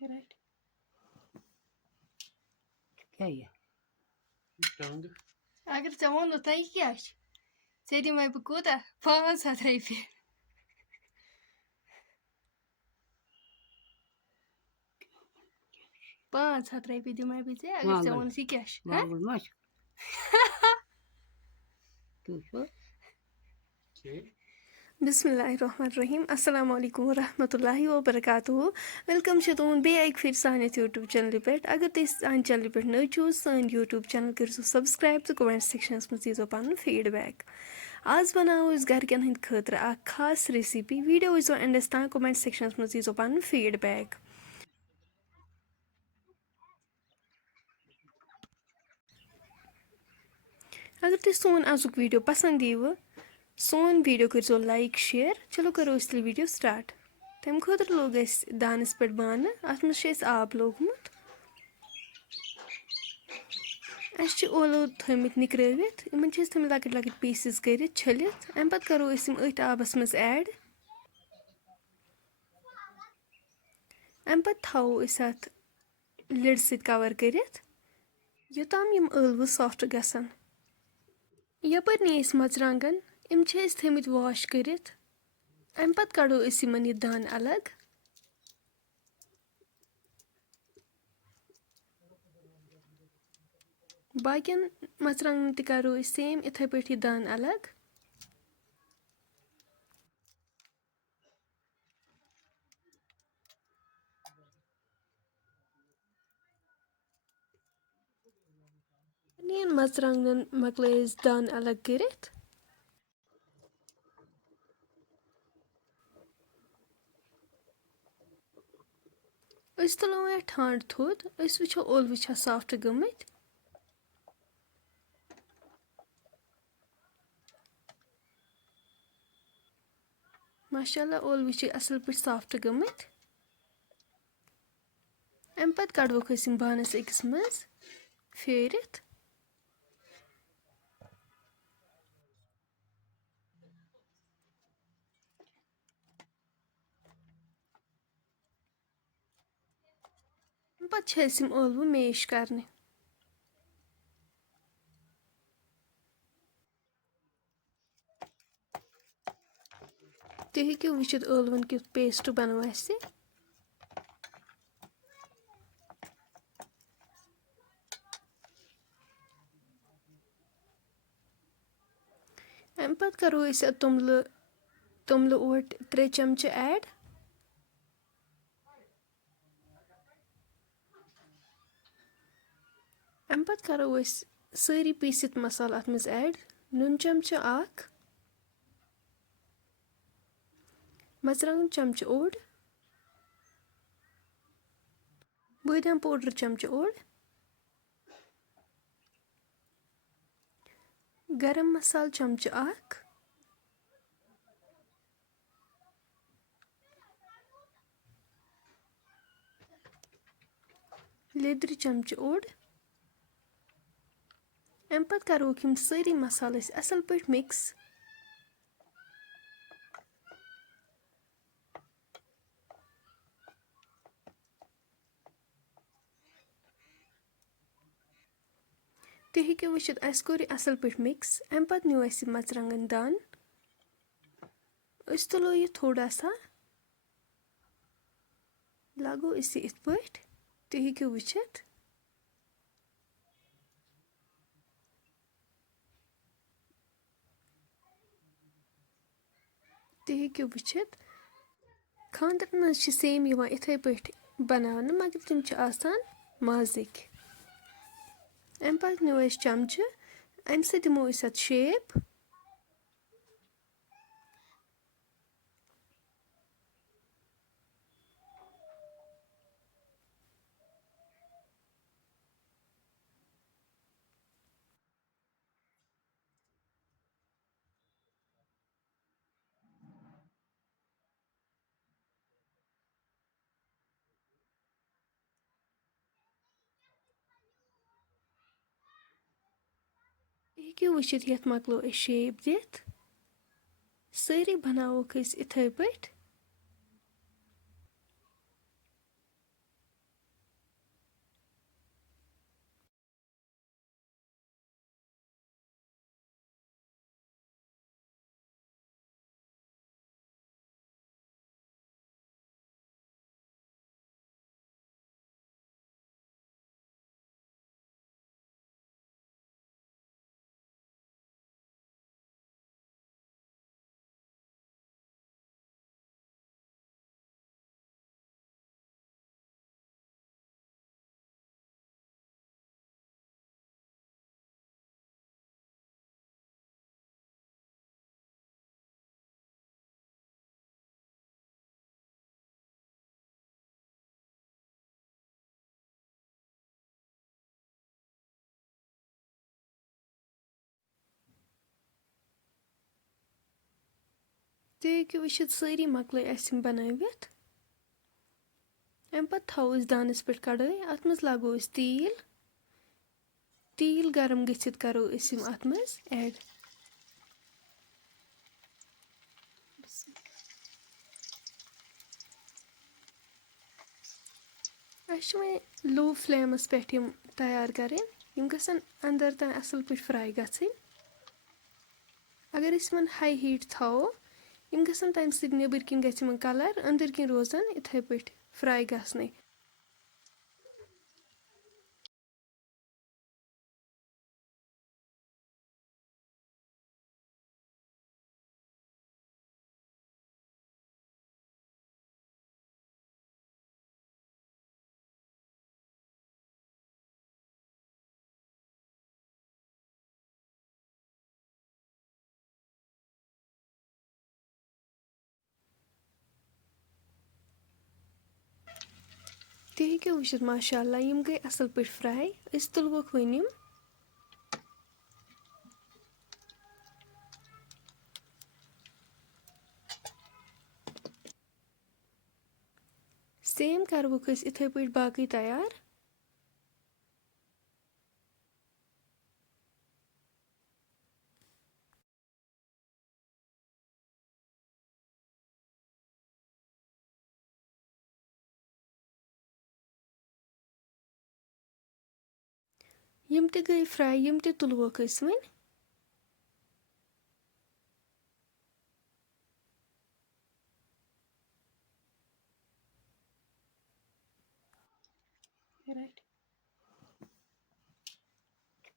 Right. Hey, Tongue. अगर चाहूँ तो यह क्या है? Seri मैं बकोता 5 रईफे. 5 रईफे दी मैं भी से अगर चाहूँ तो क्या है? Marvel much. Too sure. Okay. Bismillahirrahmanirrahim. Assalamu alaikum warahmatullahi wabarakatuh. Welcome to the YouTube channel. Agar this channel पे नए चूज सान YouTube channel करो subscribe तो comment section में चीज़ों पान feedback. आज बनाओ इस घर के अंदर खतरा आ खास रेसिपी वीडियो इस understand comment section में चीज़ों पान feedback. अगर तुम सोन आजुक वीडियो पसंद यीवो सोन वीडियो करो लाइक शेयर चलो करो इसलिए वीडियो स्टार्ट तम खुद लोग दानस पे बान अत मज आब लोगमुत ओलो थमित निकरवित इन थम लकट लकट पीसेस कर छलित अम पत करो अथ आबस मज ऐड अम पत थो अत लिड सत कवर कर योताम यम अलव सॉफ्ट गसन यपर नी मरचांगन यम थमित वॉश कर अम पत कड़ो यह दान अलग बाकियन मरचांगन त करो सेम इथे पे दान अलग नीन मरचांगन मकल दान अलग कर तुलो वह ठंड थोद वो ओलव सॉफ्ट गमित माशाल्लाह ओलव असल पे सॉफ्ट गमित अम पत कड़वोक बानस अकिस मज फेरित पत ओलव मेश करने तुम हेकु वुचित ओलवन क्युत पेस्ट बनो असे अम पत करो तुमल ओट 3 चमचे ऐड अम पत करो सारी पीसित मसाला अत मज ऐड नून चमचे अख मरचांगन चमचे ओड बादाम पाउडर चमचे ओड गरम मसाल चमचे अख लेदर चमचे ओड अम पत करो यम सारी मसाल असल पे मिक्स तुम हेकु वुचित अस कोर असल पे मिक्स अम पत न्यू मरचांगन दान तुलो यह थोड़ा सा लागो इसे इत पे तुम हेकु वुचित तुम हेकु वुचित खानदर मज सेम इथे पे बनाने मगर तुम आसान माजिक अम पत न्यू चमचे अम से दिमो अत शेप हेकु वुचित ये मकलो शेप दिथ सारी बनावोक इथे पे تُہۍ ہیٚکِو وٕچھِتھ سٲری مۄکلٲے اَسہِ یِم بَنٲوِتھ. اَمہِ پَتہٕ تھاوو أسۍ دانَس پٮ۪ٹھ کَڑٲے. اَتھ منٛز لاگو أسۍ تیٖل. تیٖل گرم گٔژھِتھ کَرو أسۍ یِم اَتھ منٛز ایڈ. اَسہِ چھِ وۄنۍ لو فٕلیمَس پٮ۪ٹھ یِم تیار کَرٕنۍ. یِم گژھن اَندَر تام اَصٕل پٲٹھۍ فرٛاے گژھٕنۍ. اگر أسۍ یِمَن ہاے ہیٖٹ تھاوو یِم گژھن تَمہِ سۭتۍ نیٚبٕرۍ کِنۍ گژھِ یِمَن کَلَر أنٛدٕرۍ کِنۍ روزان یِتھَے پٲٹھۍ فرٛاے گژھنٕے. تُہۍ ہیٚکِو وٕچھِتھ ماشاء اللہ یِم گٔے اَصٕل پٲٹھۍ فرٛاے. أسۍ تُلوکھ وۄنۍ یِم. سیم کَرہوکھ أسۍ یِتھَے پٲٹھۍ باقٕے تیار. یِم تہِ گٔے فرٛاے یِم تہِ تُلوکھ أسۍ وۄنۍ.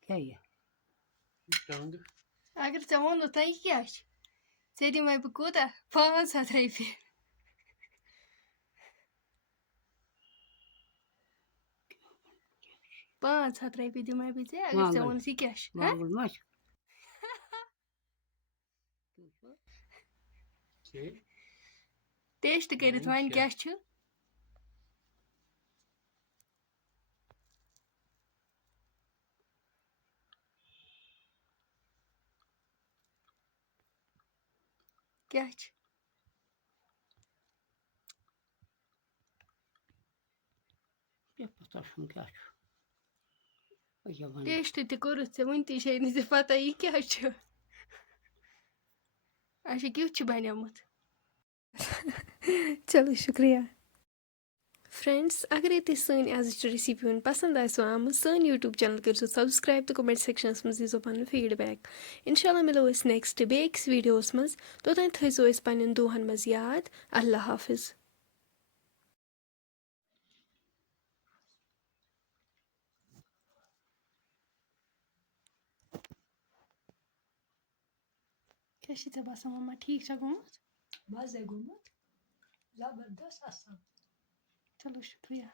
کیٛاہ یہِ اگر ژےٚ ووٚنُتھ یہِ کیٛاہ چھِ ژےٚ دِمَے بہٕ کوٗتاہ 500 رۄپیہِ. 500 رۄپیہِ دِمَے بہٕ ژےٚ اگر ژےٚ ووٚنُتھ یہِ کیٛاہ چھِ. ماگُل ما چھُ ٹیسٹ کٔرِتھ وَنہِ کیٛاہ چھُ. کیٛاہ چھِ کیٛاہ پَتہ چھُم کیٛاہ چھُ أکیٛاہ وَنہٕ ٹیسٹ تہِ کوٚرُتھ ژےٚ وٕنہِ تی چھے نہٕ ژےٚ پَتہ یہِ کیٛاہ چھُ. اچھا کیُتھ چھُ بَنیومُت. چلو شُکریہ. فرٛٮ۪نٛڈٕس اگرے تۄہہِ سٲنۍ آزٕچ ریسِپی وۄنۍ پَسنٛد آسِوٕ آمٕژ سٲنۍ یوٗٹیوٗب چَنَل کٔرۍزیو سَبسکرایب تہٕ کومٮ۪نٛٹ سٮ۪کشَنَس منٛز دیٖزیو پَنُن فیٖڈبیک. اِنشاء اللہ مِلو أسۍ نٮ۪کسٹ بیٚیہِ أکِس ویٖڈیوَس منٛز. توٚتام تھٲیزیو أسۍ پنٛنٮ۪ن دۄہَن منٛز یاد. اللہ حافِظ. کیٛاہ چھِ ژےٚ باسان مما ٹھیٖک چھا گوٚمُت. مَزَے گوٚمُت زبردست اَصٕل. چلو شُکریہ.